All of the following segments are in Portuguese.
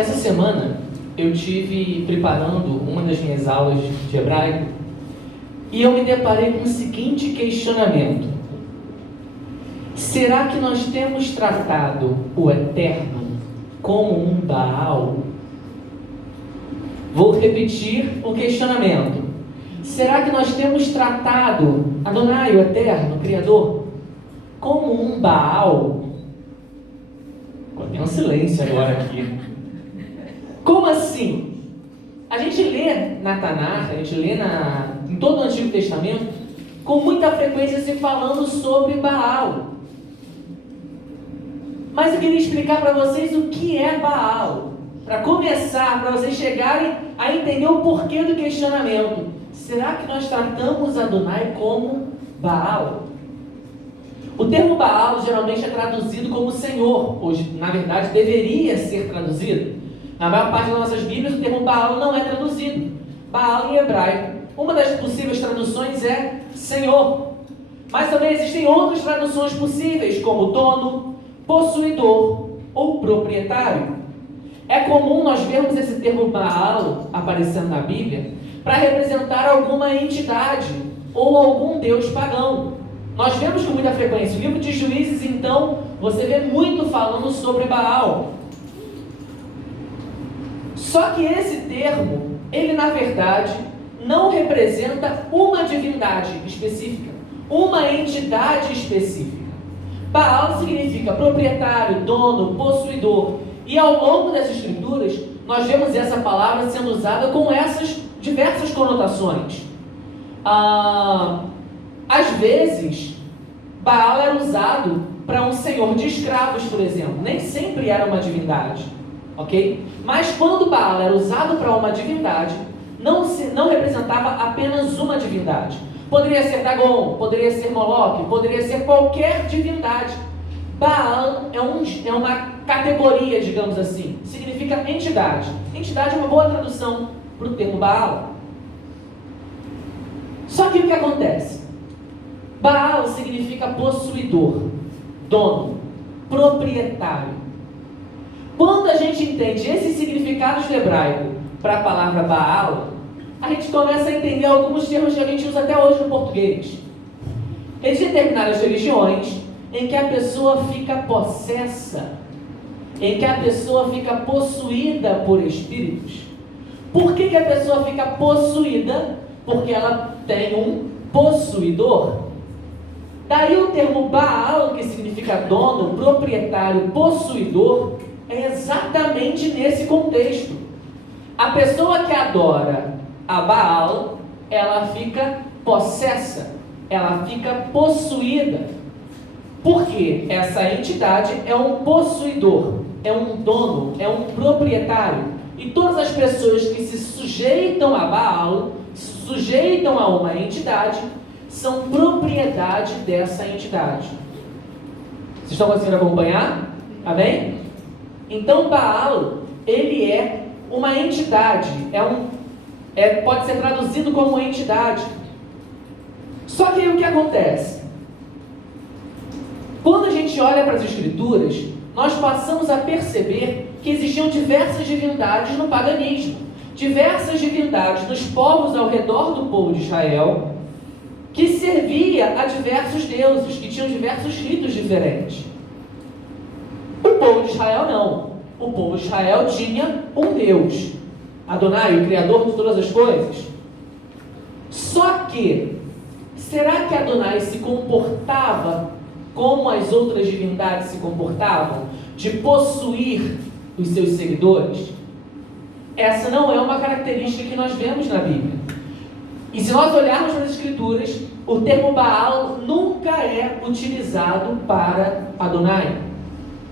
Essa semana eu tive preparando uma das minhas aulas de hebraico e eu me deparei com o seguinte questionamento: será que nós temos tratado o Eterno como um Baal? Vou repetir o questionamento: será que nós temos tratado Adonai, o Eterno, o Criador, como um Baal? Tem um silêncio agora aqui. Como assim? A gente lê na Tanakh, a gente lê em todo o Antigo Testamento, com muita frequência se falando sobre Baal. Mas eu queria explicar para vocês o que é Baal. Para começar, para vocês chegarem a entender o porquê do questionamento. Será que nós tratamos Adonai como Baal? O termo Baal geralmente é traduzido como Senhor. Hoje, na verdade, deveria ser traduzido. Na maior parte das nossas Bíblias, o termo Baal não é traduzido. Baal em hebraico, uma das possíveis traduções é Senhor. Mas também existem outras traduções possíveis, como dono, possuidor ou proprietário. É comum nós vermos esse termo Baal aparecendo na Bíblia para representar alguma entidade ou algum deus pagão. Nós vemos com muita frequência. O livro de Juízes, então, você vê muito falando sobre Baal. Só que esse termo, ele na verdade não representa uma divindade específica, uma entidade específica. Baal significa proprietário, dono, possuidor. E ao longo das escrituras, nós vemos essa palavra sendo usada com essas diversas conotações. Às vezes, Baal era usado para um senhor de escravos, por exemplo. Nem sempre era uma divindade, ok? Mas quando Baal era usado para uma divindade, não representava apenas uma divindade. Poderia ser Dagon, poderia ser Moloque, poderia ser qualquer divindade. Baal é uma categoria, digamos assim. Significa entidade. Entidade é uma boa tradução para o termo Baal. Só que o que acontece? Baal significa possuidor, dono, proprietário. Quando a gente entende esses significados do hebraico para a palavra Baal, a gente começa a entender alguns termos que a gente usa até hoje no português. Existem determinadas religiões em que a pessoa fica possessa, em que a pessoa fica possuída por espíritos. Por que a pessoa fica possuída? Porque ela tem um possuidor. Daí o termo Baal, que significa dono, proprietário, possuidor, é exatamente nesse contexto. A pessoa que adora a Baal, ela fica possessa, ela fica possuída. Porque essa entidade é um possuidor, é um dono, é um proprietário. E todas as pessoas que se sujeitam a Baal, sujeitam a uma entidade, são propriedade dessa entidade. Vocês estão conseguindo acompanhar? Amém? Então Baal, ele é uma entidade, pode ser traduzido como entidade. Só que aí o que acontece? Quando a gente olha para as Escrituras, nós passamos a perceber que existiam diversas divindades no paganismo, diversas divindades nos povos ao redor do povo de Israel, que servia a diversos deuses, que tinham diversos ritos diferentes. O povo de Israel não. O povo de Israel tinha um Deus, Adonai, o Criador de todas as coisas. Só que, será que Adonai se comportava como as outras divindades se comportavam, de possuir os seus seguidores? Essa não é uma característica que nós vemos na Bíblia. E se nós olharmos para as Escrituras, o termo Baal nunca é utilizado para Adonai,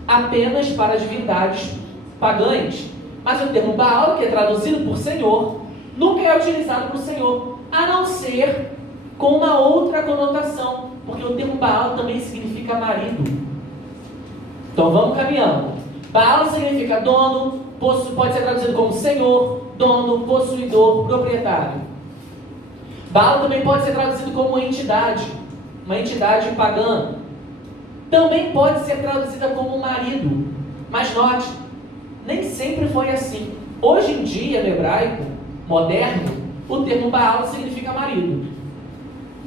apenas para divindades pagãs. Mas o termo Baal, que é traduzido por Senhor, nunca é utilizado por Senhor, a não ser com uma outra conotação, porque o termo Baal também significa marido. Então vamos caminhando. Baal significa dono, pode ser traduzido como Senhor, dono, possuidor, proprietário. Baal também pode ser traduzido como entidade, uma entidade pagã. Também pode ser traduzida como marido. Mas note, nem sempre foi assim. Hoje em dia, no hebraico moderno, o termo Baal significa marido.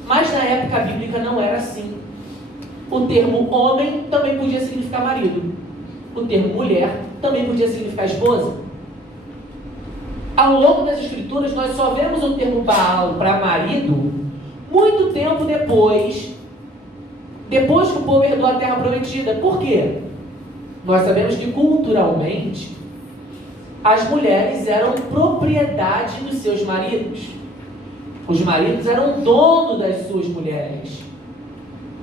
Mas na época bíblica não era assim. O termo homem também podia significar marido. O termo mulher também podia significar esposa. Ao longo das escrituras, nós só vemos o termo Baal para marido muito tempo depois que o povo herdou a terra prometida. Por quê? Nós sabemos que culturalmente as mulheres eram propriedade dos seus maridos. Os maridos eram dono das suas mulheres.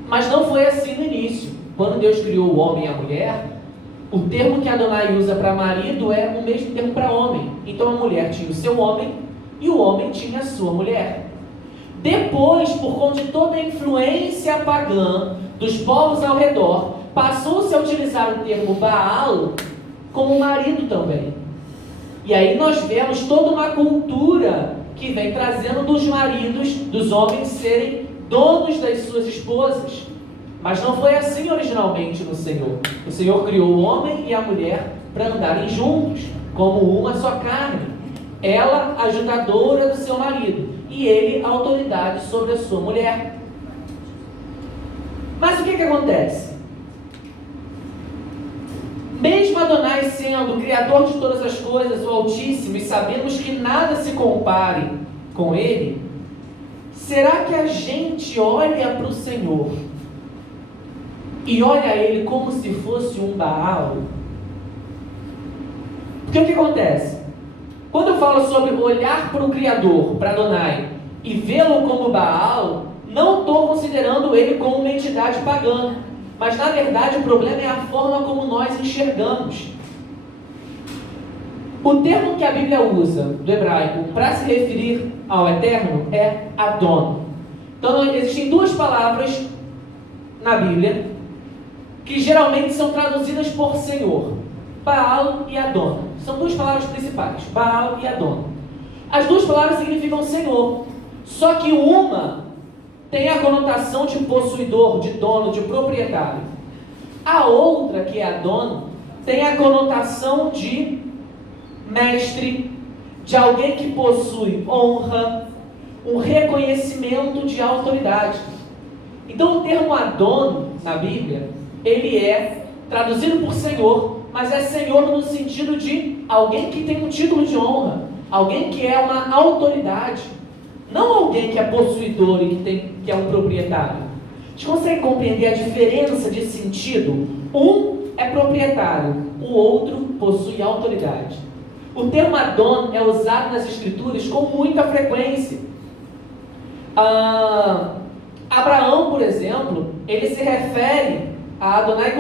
Mas não foi assim no início. Quando Deus criou o homem e a mulher, o termo que Adonai usa para marido é o mesmo termo para homem. Então a mulher tinha o seu homem e o homem tinha a sua mulher. Depois, por conta de toda a influência pagã dos povos ao redor, passou-se a utilizar o termo Baal como marido também. E aí nós vemos toda uma cultura que vem trazendo dos maridos, dos homens serem donos das suas esposas. Mas não foi assim originalmente no Senhor. O Senhor criou o homem e a mulher para andarem juntos, como uma só carne. Ela, ajudadora do seu marido, e ele, a autoridade sobre a sua mulher. Mas o que acontece? Mesmo Adonai sendo o Criador de todas as coisas, o Altíssimo, e sabemos que nada se compare com Ele, será que a gente olha para o Senhor e olha Ele como se fosse um Baal? Porque o que acontece? Quando eu falo sobre olhar para o Criador, para Adonai, e vê-lo como Baal, não estou considerando ele como uma entidade pagã. Mas, na verdade, o problema é a forma como nós enxergamos. O termo que a Bíblia usa, do hebraico, para se referir ao Eterno, é Adon. Então, existem duas palavras na Bíblia, que geralmente são traduzidas por Senhor. Baal e Adon. São duas palavras principais, Baal e Adon. As duas palavras significam Senhor. Só que uma tem a conotação de possuidor, de dono, de proprietário. A outra, que é Adon, tem a conotação de mestre, de alguém que possui honra, um reconhecimento de autoridade. Então o termo Adon, na Bíblia, ele é traduzido por Senhor, mas é Senhor no sentido de alguém que tem um título de honra, alguém que é uma autoridade. Não alguém que é possuidor e que é um proprietário. A gente consegue compreender a diferença de sentido? Um é proprietário, o outro possui autoridade. O termo Adon é usado nas Escrituras com muita frequência. Abraão, por exemplo, ele se refere a Adonai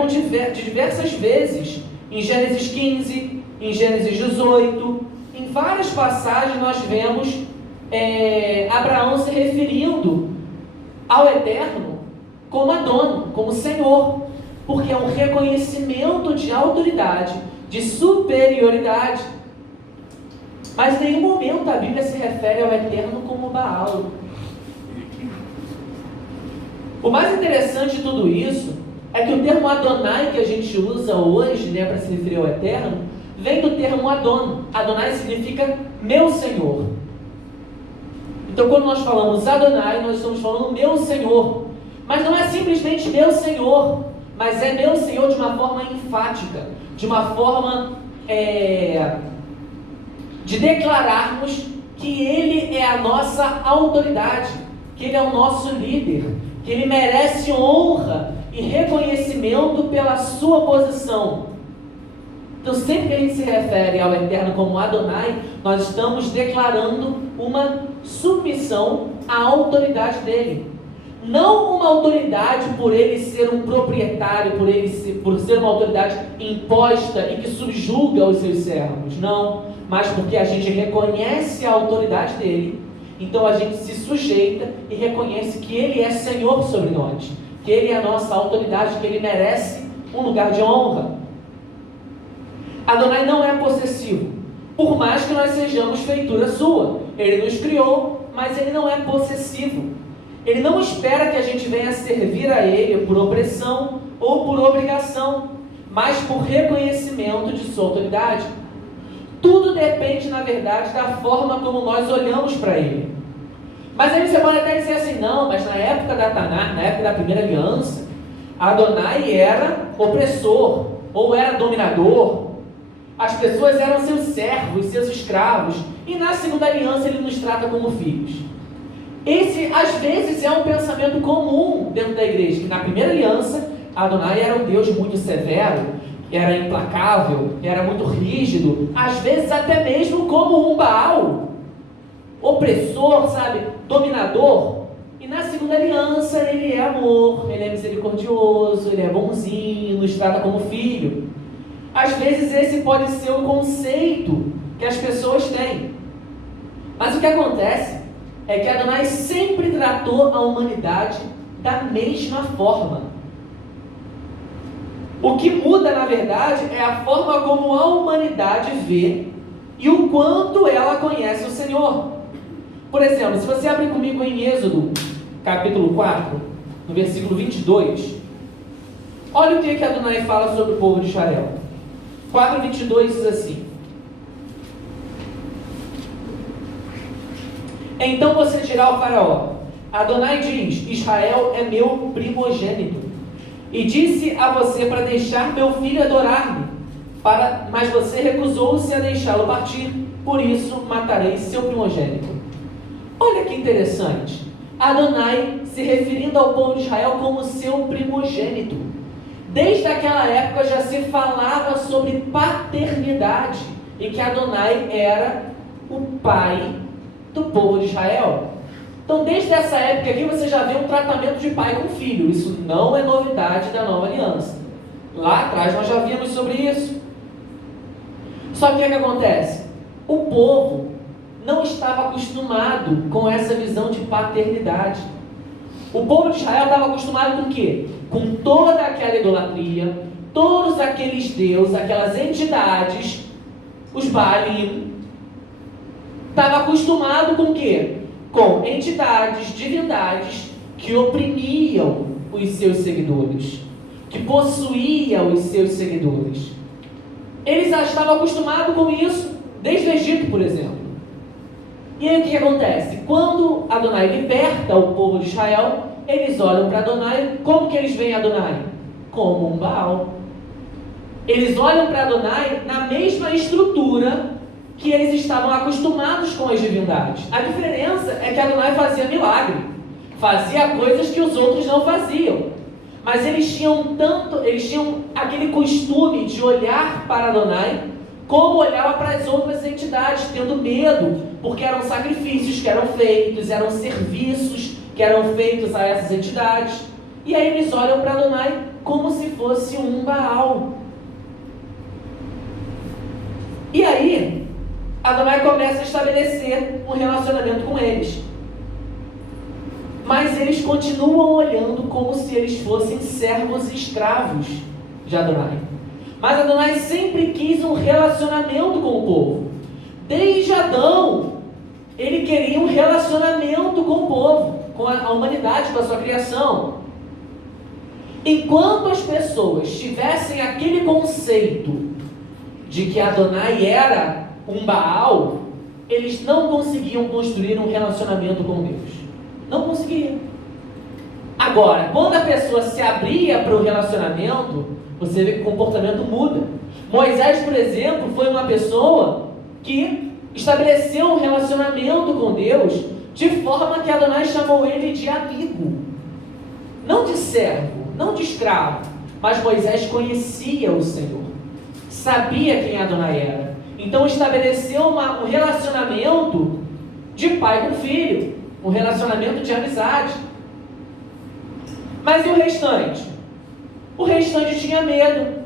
diversas vezes. Em Gênesis 15, em Gênesis 18, em várias passagens nós vemos Abraão se referindo ao Eterno como Adon, como Senhor, porque é um reconhecimento de autoridade, de superioridade. Mas em nenhum momento a Bíblia se refere ao Eterno como Baal. O mais interessante de tudo isso é que o termo Adonai que a gente usa hoje, para se referir ao Eterno, vem do termo Adon. Adonai significa meu Senhor. Então, quando nós falamos Adonai, nós estamos falando meu Senhor. Mas não é simplesmente meu Senhor, mas é meu Senhor de uma forma enfática, de uma forma de declararmos que Ele é a nossa autoridade, que Ele é o nosso líder, que Ele merece honra e reconhecimento pela sua posição. Então, sempre que a gente se refere ao Eterno como Adonai, nós estamos declarando uma submissão à autoridade dele. Não uma autoridade por ele ser um proprietário, por ser uma autoridade imposta e que subjuga os seus servos. Não, mas porque a gente reconhece a autoridade dele, então a gente se sujeita e reconhece que ele é Senhor sobre nós, que ele é a nossa autoridade, que ele merece um lugar de honra. Adonai não é possessivo, por mais que nós sejamos feitura sua. Ele nos criou, mas ele não é possessivo. Ele não espera que a gente venha servir a ele por opressão ou por obrigação. mas por reconhecimento de sua autoridade. Tudo depende, na verdade, da forma como nós olhamos para ele. Mas aí você pode até dizer assim, não, mas na época da Taná, na época da primeira aliança, Adonai era opressor, ou era dominador. As pessoas eram seus servos, seus escravos. E na segunda aliança ele nos trata como filhos. Esse, às vezes, é um pensamento comum dentro da igreja, que na primeira aliança, Adonai era um Deus muito severo, era implacável, era muito rígido, às vezes até mesmo como um Baal, opressor, sabe, dominador. E na segunda aliança ele é amor, ele é misericordioso, ele é bonzinho, nos trata como filho. Às vezes esse pode ser o conceito que as pessoas têm. Mas o que acontece é que Adonai sempre tratou a humanidade da mesma forma. O que muda, na verdade, é a forma como a humanidade vê e o quanto ela conhece o Senhor. Por exemplo, se você abrir comigo em Êxodo, capítulo 4, no versículo 22, olha o que Adonai fala sobre o povo de Israel. 4:22 diz assim: então você dirá ao faraó, Adonai diz, Israel é meu primogênito, e disse a você para deixar meu filho adorar-me, mas você recusou-se a deixá-lo partir, por isso matarei seu primogênito. Olha que interessante, Adonai se referindo ao povo de Israel como seu primogênito. Desde aquela época já se falava sobre paternidade, e que Adonai era o pai do povo de Israel. Então, desde essa época aqui, você já vê um tratamento de pai com filho. Isso não é novidade da nova aliança. Lá atrás nós já vimos sobre isso. Só que o que acontece? O povo não estava acostumado com essa visão de paternidade. O povo de Israel estava acostumado com o quê? Com toda aquela idolatria, todos aqueles deuses, aquelas entidades, os Baalim. Estava acostumado com o quê? Com entidades, divindades que oprimiam os seus seguidores, que possuíam os seus seguidores. Eles já estavam acostumados com isso desde o Egito, por exemplo. E aí o que acontece? Quando Adonai liberta o povo de Israel, eles olham para Adonai. Como que eles veem Adonai? Como um Baal. Eles olham para Adonai na mesma estrutura que eles estavam acostumados com as divindades. A diferença é que Adonai fazia milagre, fazia coisas que os outros não faziam. Mas eles tinham aquele costume de olhar para Adonai como olhava para as outras entidades, tendo medo, porque eram sacrifícios que eram feitos, eram serviços que eram feitos a essas entidades. E aí eles olham para Adonai como se fosse um Baal. E aí Adonai começa a estabelecer um relacionamento com eles. Mas eles continuam olhando como se eles fossem servos e escravos de Adonai. Mas Adonai sempre quis um relacionamento com o povo. Desde Adão, ele queria um relacionamento com o povo, com a humanidade, com a sua criação. Enquanto as pessoas tivessem aquele conceito de que Adonai era um Baal, eles não conseguiam construir um relacionamento com Deus. Não conseguiam. Agora, quando a pessoa se abria para o relacionamento, você vê que o comportamento muda. Moisés, por exemplo, foi uma pessoa que estabeleceu um relacionamento com Deus de forma que Adonai chamou ele de amigo. Não de servo, não de escravo, mas Moisés conhecia o Senhor, sabia quem Adonai era. Então estabeleceu um relacionamento de pai com filho, um relacionamento de amizade. Mas e o restante? O restante tinha medo.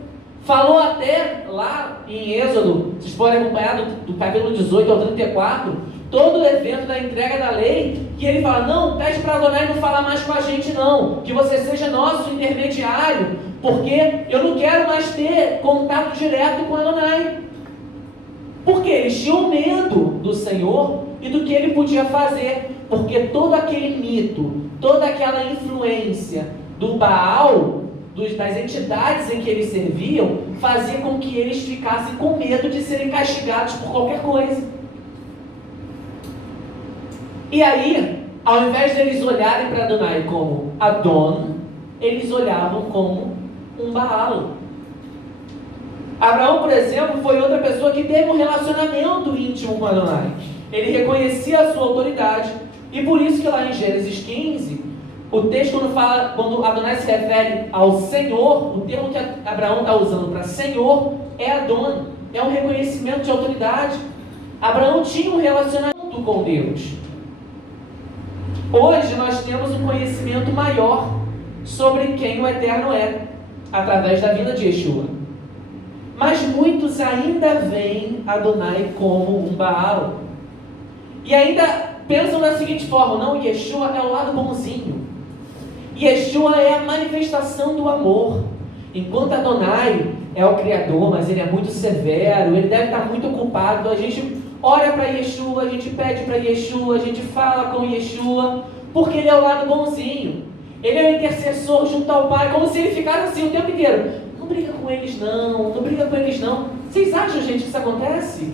Falou até lá em Êxodo, vocês podem acompanhar do capítulo 18 ao 34, todo o evento da entrega da lei, que ele fala, não, pede para Adonai não falar mais com a gente não, que você seja nosso intermediário, porque eu não quero mais ter contato direto com Adonai. Porque eles tinham medo do Senhor e do que ele podia fazer, porque todo aquele mito, toda aquela influência do Baal das entidades em que eles serviam fazia com que eles ficassem com medo de serem castigados por qualquer coisa. E aí, ao invés de eles olharem para Adonai como Adon, eles olhavam como um Baal. Abraão, por exemplo, foi outra pessoa que teve um relacionamento íntimo com Adonai. Ele reconhecia a sua autoridade, e por isso que lá em Gênesis 15, o texto quando Adonai se refere ao Senhor, o termo que Abraão está usando para Senhor é Adon, é um reconhecimento de autoridade. Abraão tinha um relacionamento com Deus. Hoje nós temos um conhecimento maior sobre quem o Eterno é, através da vida de Yeshua. Mas muitos ainda veem Adonai como um Baal. E ainda pensam da seguinte forma: não, Yeshua é o lado bonzinho. Yeshua é a manifestação do amor. Enquanto Adonai é o Criador, mas ele é muito severo, ele deve estar muito ocupado. A gente ora para Yeshua, a gente pede para Yeshua, a gente fala com Yeshua, porque ele é o lado bonzinho. Ele é o intercessor junto ao Pai, como se ele ficasse assim o tempo inteiro. Não briga com eles não, não briga com eles não. Vocês acham, gente, que isso acontece?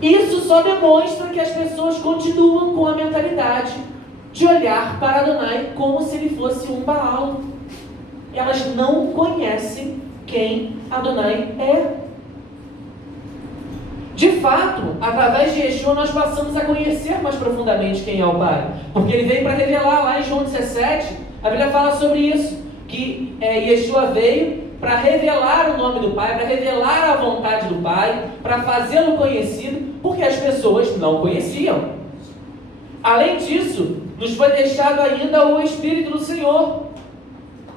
Isso só demonstra que as pessoas continuam com a mentalidade de olhar para Adonai como se ele fosse um Baal. Elas não conhecem quem Adonai é. De fato, através de Yeshua nós passamos a conhecer mais profundamente quem é o Pai. Porque ele veio para revelar lá em João 17, a Bíblia fala sobre isso, que Yeshua veio para revelar o nome do Pai, para revelar a vontade do Pai, para fazê-lo conhecido, porque as pessoas não conheciam. Além disso, nos foi deixado ainda o Espírito do Senhor,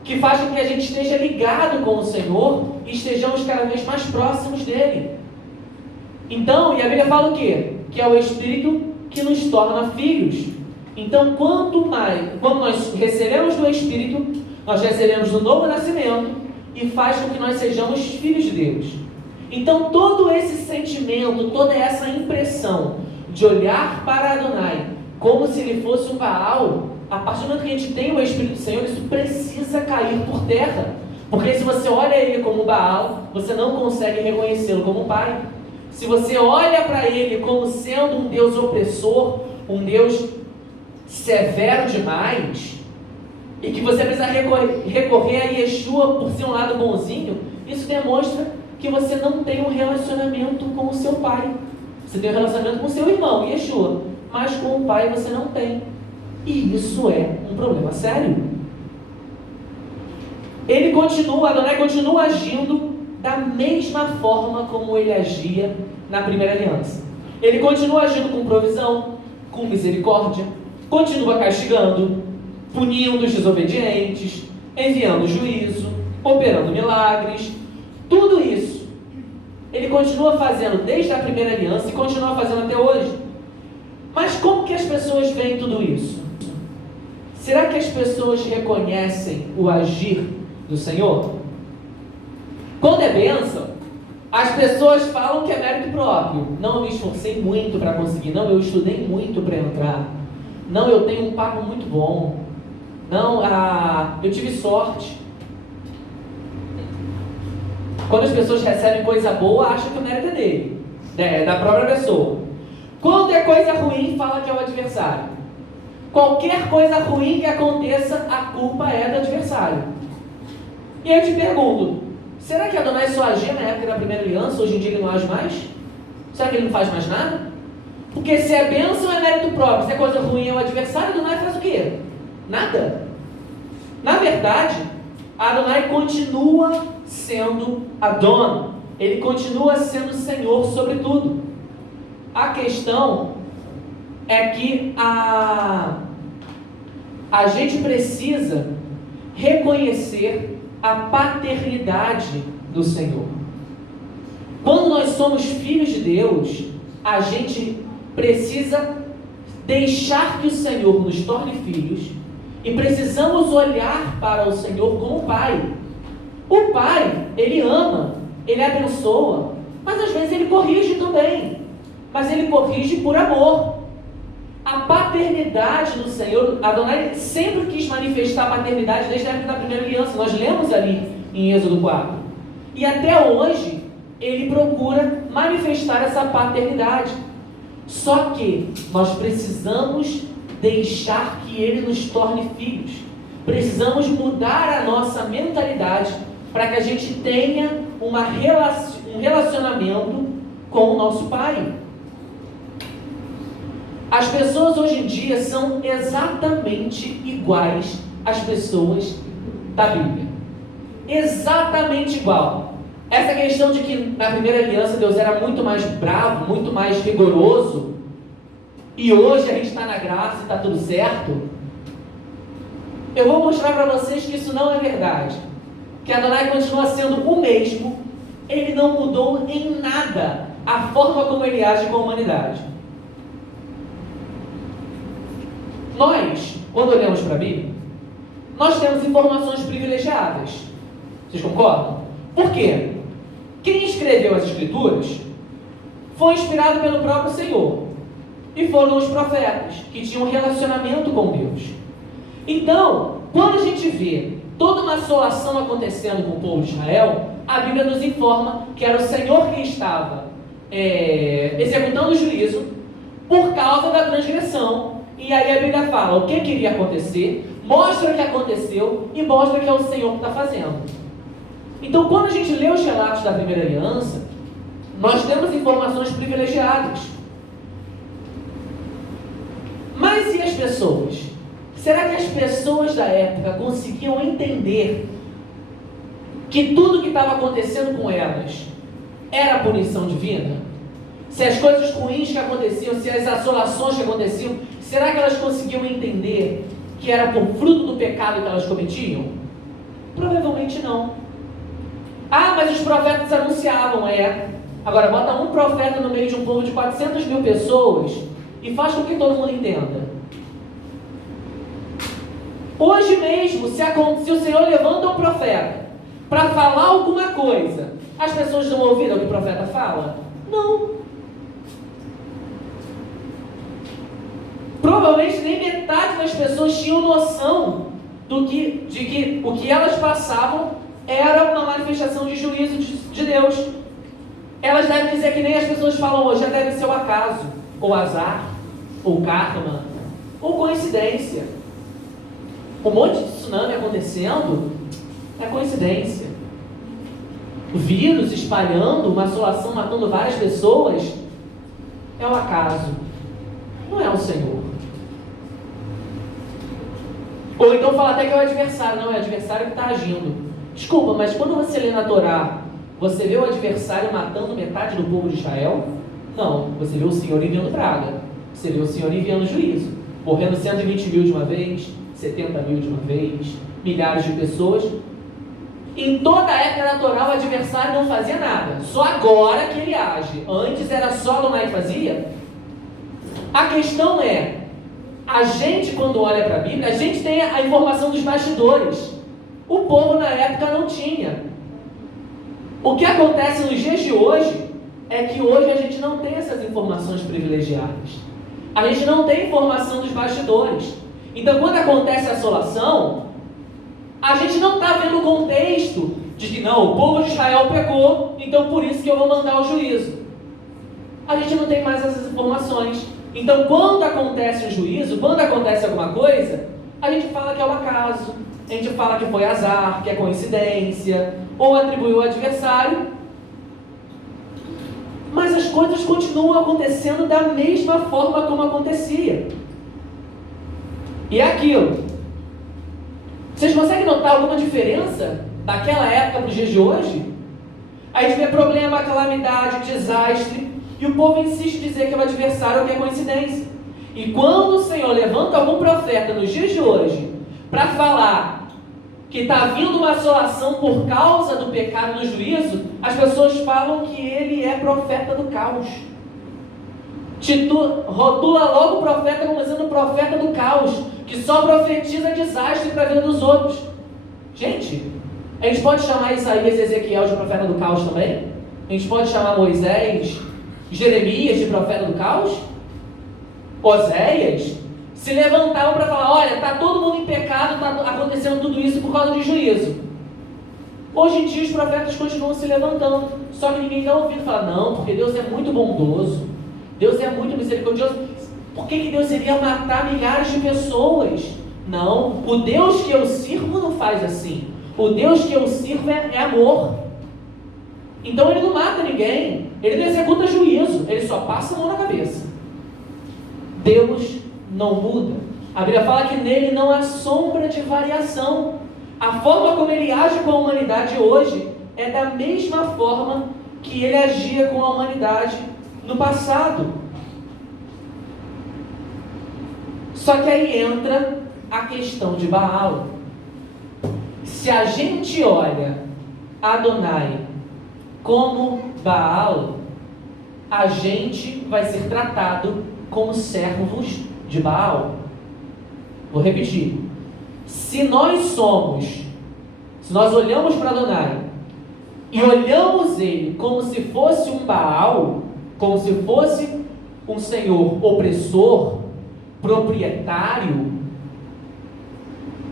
que faz com que a gente esteja ligado com o Senhor e estejamos cada vez mais próximos dele. Então, e a Bíblia fala o quê? Que é o Espírito que nos torna filhos. Então, quando nós recebemos do Espírito, nós recebemos do novo nascimento e faz com que nós sejamos filhos de Deus. Então, todo esse sentimento, toda essa impressão de olhar para Adonai como se ele fosse um Baal, a partir do momento que a gente tem o Espírito do Senhor, isso precisa cair por terra. Porque se você olha ele como Baal, você não consegue reconhecê-lo como Pai. Se você olha para ele como sendo um Deus opressor, um Deus severo demais, e que você precisa recorrer a Yeshua por ser um lado bonzinho, isso demonstra que você não tem um relacionamento com o seu pai. Você tem um relacionamento com o seu irmão, Yeshua, mas com o pai você não tem. E isso é um problema sério. Adonai continua agindo da mesma forma como ele agia na primeira aliança. Ele continua agindo com provisão, com misericórdia, continua castigando, punindo os desobedientes, enviando juízo, operando milagres, tudo isso ele continua fazendo desde a primeira aliança e continua fazendo até hoje. Mas como que as pessoas veem tudo isso? Será que as pessoas reconhecem o agir do Senhor? Quando é bênção, as pessoas falam que é mérito próprio. Não, eu me esforcei muito para conseguir. Não, eu estudei muito para entrar. Não, eu tenho um papo muito bom. Não, eu tive sorte. Quando as pessoas recebem coisa boa, acham que o mérito é dele, da própria pessoa. Quando é coisa ruim, fala que é o adversário. Qualquer coisa ruim que aconteça, a culpa é do adversário. E eu te pergunto, será que Adonai só agia na época da primeira aliança? Hoje em dia ele não age mais? Será que ele não faz mais nada? Porque se é bênção é mérito próprio, se é coisa ruim é o adversário, Adonai faz o quê? Nada. Na verdade, Adonai continua sendo Adon. Ele continua sendo Senhor sobre tudo. A questão é que a gente precisa reconhecer a paternidade do Senhor. Quando nós somos filhos de Deus, a gente precisa deixar que o Senhor nos torne filhos e precisamos olhar para o Senhor como Pai. O Pai, Ele ama, Ele abençoa, mas às vezes Ele corrige também. Mas Ele corrige por amor. A paternidade do Senhor, Adonai sempre quis manifestar a paternidade desde a época da primeira aliança. Nós lemos ali em Êxodo 4. E até hoje, ele procura manifestar essa paternidade. Só que nós precisamos deixar que ele nos torne filhos. Precisamos mudar a nossa mentalidade para que a gente tenha um relacionamento com o nosso Pai. As pessoas hoje em dia são exatamente iguais às pessoas da Bíblia. Exatamente igual. Essa questão de que na primeira aliança Deus era muito mais bravo, muito mais rigoroso, e hoje a gente está na graça e está tudo certo, eu vou mostrar para vocês que isso não é verdade. Que Adonai continua sendo o mesmo, ele não mudou em nada a forma como ele age com a humanidade. Nós, quando olhamos para a Bíblia, nós temos informações privilegiadas. Vocês concordam? Por quê? Quem escreveu as Escrituras foi inspirado pelo próprio Senhor. E foram os profetas, que tinham um relacionamento com Deus. Então, quando a gente vê toda uma assolação acontecendo com o povo de Israel, a Bíblia nos informa que era o Senhor que estava executando o juízo por causa da transgressão. E aí a Bíblia fala o que iria acontecer, mostra o que aconteceu e mostra que é o Senhor que está fazendo. Então, quando a gente lê os relatos da primeira aliança, nós temos informações privilegiadas. Mas e as pessoas? Será que as pessoas da época conseguiam entender que tudo que estava acontecendo com elas era punição divina? Se as coisas ruins que aconteciam, se as assolações que aconteciam, será que elas conseguiam entender que era por fruto do pecado que elas cometiam? Provavelmente não. Ah, mas os profetas anunciavam, Agora, bota um profeta no meio de um povo de 400 mil pessoas e faz com que todo mundo entenda. Hoje mesmo, se o Senhor levanta um profeta para falar alguma coisa, as pessoas não ouviram o que o profeta fala? Não. Provavelmente nem metade das pessoas tinham noção de que o que elas passavam era uma manifestação de juízo de Deus. Elas devem dizer que nem as pessoas falam hoje, já deve ser o acaso, ou azar, ou karma, ou coincidência. Um monte de tsunami acontecendo é coincidência. O vírus espalhando, uma assolação matando várias pessoas, é o acaso, não é o Senhor. Ou então fala até que é o adversário, não é o adversário que está agindo. Desculpa, mas quando você lê na Torá, você vê o adversário matando metade do povo de Israel? Não, você vê o Senhor enviando praga, você vê o Senhor enviando juízo, morrendo 120 mil de uma vez, 70 mil de uma vez, milhares de pessoas. Em toda a época natural, o adversário não fazia nada. Só agora que ele age. Antes era só Adonai que fazia. A questão é, a gente quando olha para a Bíblia, a gente tem a informação dos bastidores. O povo na época não tinha. O que acontece nos dias de hoje é que hoje a gente não tem essas informações privilegiadas. A gente não tem informação dos bastidores. Então, quando acontece a assolação, a gente não está vendo o contexto de que não, o povo de Israel pecou, então por isso que eu vou mandar o juízo. A gente não tem mais essas informações. Então, quando acontece um juízo, quando acontece alguma coisa, a gente fala que é um acaso, a gente fala que foi azar, que é coincidência, ou atribuiu ao adversário. Mas as coisas continuam acontecendo da mesma forma como acontecia. E é aquilo. Vocês conseguem notar alguma diferença daquela época para os dias de hoje? A gente vê problema, calamidade, desastre, e o povo insiste em dizer que é o adversário ou que é coincidência. E quando o Senhor levanta algum profeta nos dias de hoje para falar que está vindo uma assolação por causa do pecado no juízo, as pessoas falam que ele é profeta do caos. Rotula logo o profeta como sendo profeta do caos, que só profetiza desastre para a vida dos outros. Gente, a gente pode chamar Isaías e Ezequiel de profeta do caos também? A gente pode chamar Moisés, Jeremias de profeta do caos? Oséias se levantavam para falar: olha, está todo mundo em pecado, está acontecendo tudo isso por causa de juízo. Hoje em dia os profetas continuam se levantando, só que ninguém está ouvindo. Fala: não, porque Deus é muito bondoso, Deus é muito misericordioso. Por que Deus iria matar milhares de pessoas? Não, o Deus que eu sirvo não faz assim. O Deus que eu sirvo é amor. Então ele não mata ninguém, ele não executa juízo, ele só passa a mão na cabeça. Deus não muda. A Bíblia fala que nele não há sombra de variação. A forma como ele age com a humanidade hoje é da mesma forma que ele agia com a humanidade no passado. Só que aí entra a questão de Baal. Se a gente olha Adonai como Baal, a gente vai ser tratado como servos de Baal. Vou repetir. Se nós olhamos para Adonai e olhamos ele como se fosse um Baal, como se fosse um senhor opressor, proprietário,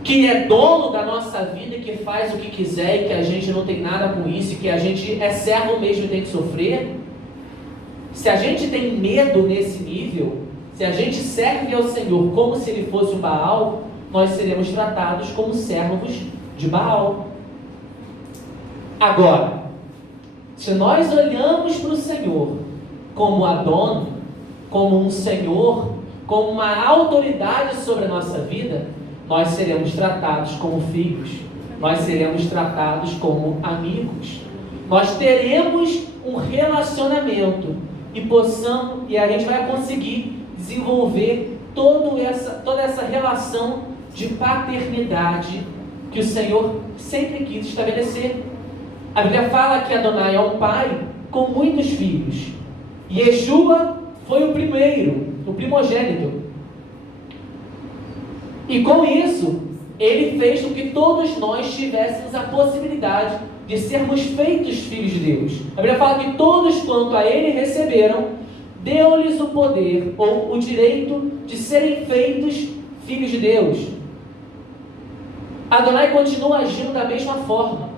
que é dono da nossa vida e que faz o que quiser e que a gente não tem nada com isso e que a gente é servo mesmo e tem que sofrer, se a gente tem medo nesse nível, se a gente serve ao Senhor como se ele fosse um Baal, nós seremos tratados como servos de Baal. Agora, se nós olhamos para o Senhor como Adão, como um Senhor, como uma autoridade sobre a nossa vida, nós seremos tratados como filhos, nós seremos tratados como amigos, nós teremos um relacionamento e a gente vai conseguir desenvolver toda essa relação de paternidade que o Senhor sempre quis estabelecer. A Bíblia fala que Adonai é um pai com muitos filhos. Yeshua foi o primeiro, o primogênito. E com isso, ele fez com que todos nós tivéssemos a possibilidade de sermos feitos filhos de Deus. A Bíblia fala que todos quanto a ele receberam, deu-lhes o poder ou o direito de serem feitos filhos de Deus. Adonai continua agindo da mesma forma.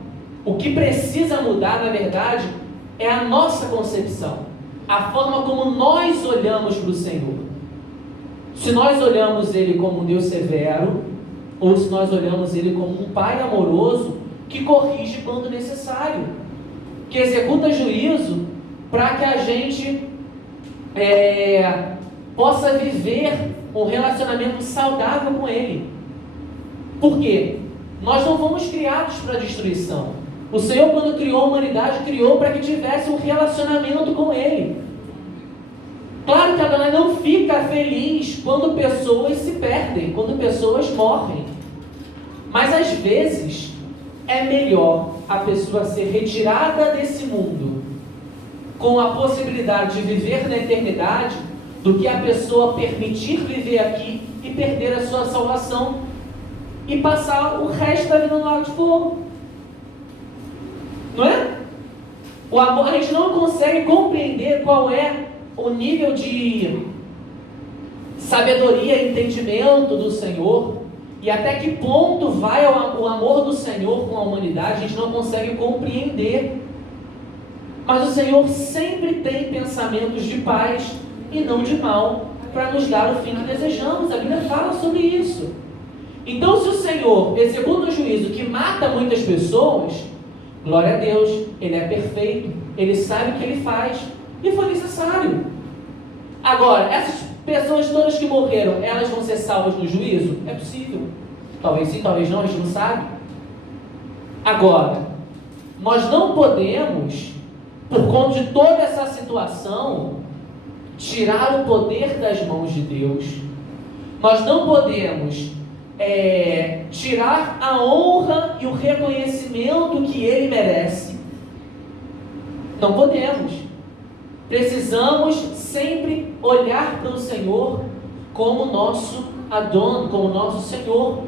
O que precisa mudar, na verdade, é a nossa concepção, a forma como nós olhamos para o Senhor. Se nós olhamos ele como um Deus severo, ou se nós olhamos ele como um pai amoroso que corrige quando necessário, que executa juízo para que a gente possa viver um relacionamento saudável com ele. Por quê? Nós não fomos criados para destruição. O Senhor, quando criou a humanidade, criou para que tivesse um relacionamento com ele. Claro que Adonai não fica feliz quando pessoas se perdem, quando pessoas morrem. Mas às vezes é melhor a pessoa ser retirada desse mundo com a possibilidade de viver na eternidade do que a pessoa permitir viver aqui e perder a sua salvação e passar o resto da vida no lago de fogo. Não é? O amor, a gente não consegue compreender qual é o nível de sabedoria e entendimento do Senhor e até que ponto vai o amor do Senhor com a humanidade. A gente não consegue compreender. Mas o Senhor sempre tem pensamentos de paz e não de mal para nos dar o fim que desejamos. A Bíblia fala sobre isso. Então, se o Senhor executa um juízo que mata muitas pessoas, glória a Deus, Ele é perfeito, Ele sabe o que Ele faz, e foi necessário. Agora, essas pessoas todas que morreram, elas vão ser salvas no juízo? É possível. Talvez sim, talvez não, a gente não sabe. Agora, nós não podemos, por conta de toda essa situação, tirar o poder das mãos de Deus. Nós não podemos tirar a honra e o reconhecimento que Ele merece. Não podemos. Precisamos sempre olhar para o Senhor como nosso Adão, como nosso Senhor,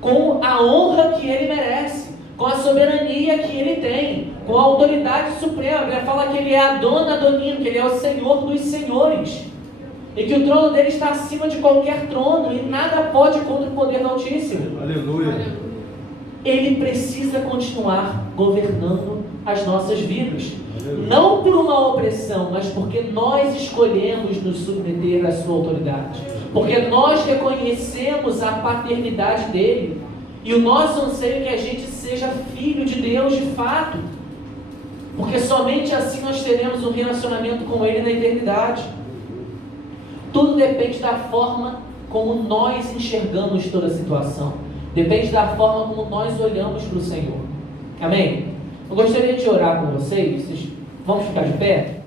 com a honra que Ele merece, com a soberania que Ele tem, com a autoridade suprema. Ele fala que Ele é Adon Adonim, que Ele é o Senhor dos senhores. e que o trono dele está acima de qualquer trono e nada pode contra o poder do Altíssimo. Aleluia. Ele precisa continuar governando as nossas vidas. Aleluia. Não por uma opressão, mas porque nós escolhemos nos submeter à sua autoridade. Porque nós reconhecemos a paternidade dele. E o nosso anseio é que a gente seja filho de Deus de fato. Porque somente assim nós teremos um relacionamento com ele na eternidade. Tudo depende da forma como nós enxergamos toda a situação. Depende da forma como nós olhamos para o Senhor. Amém? Eu gostaria de orar com vocês. Vamos ficar de pé?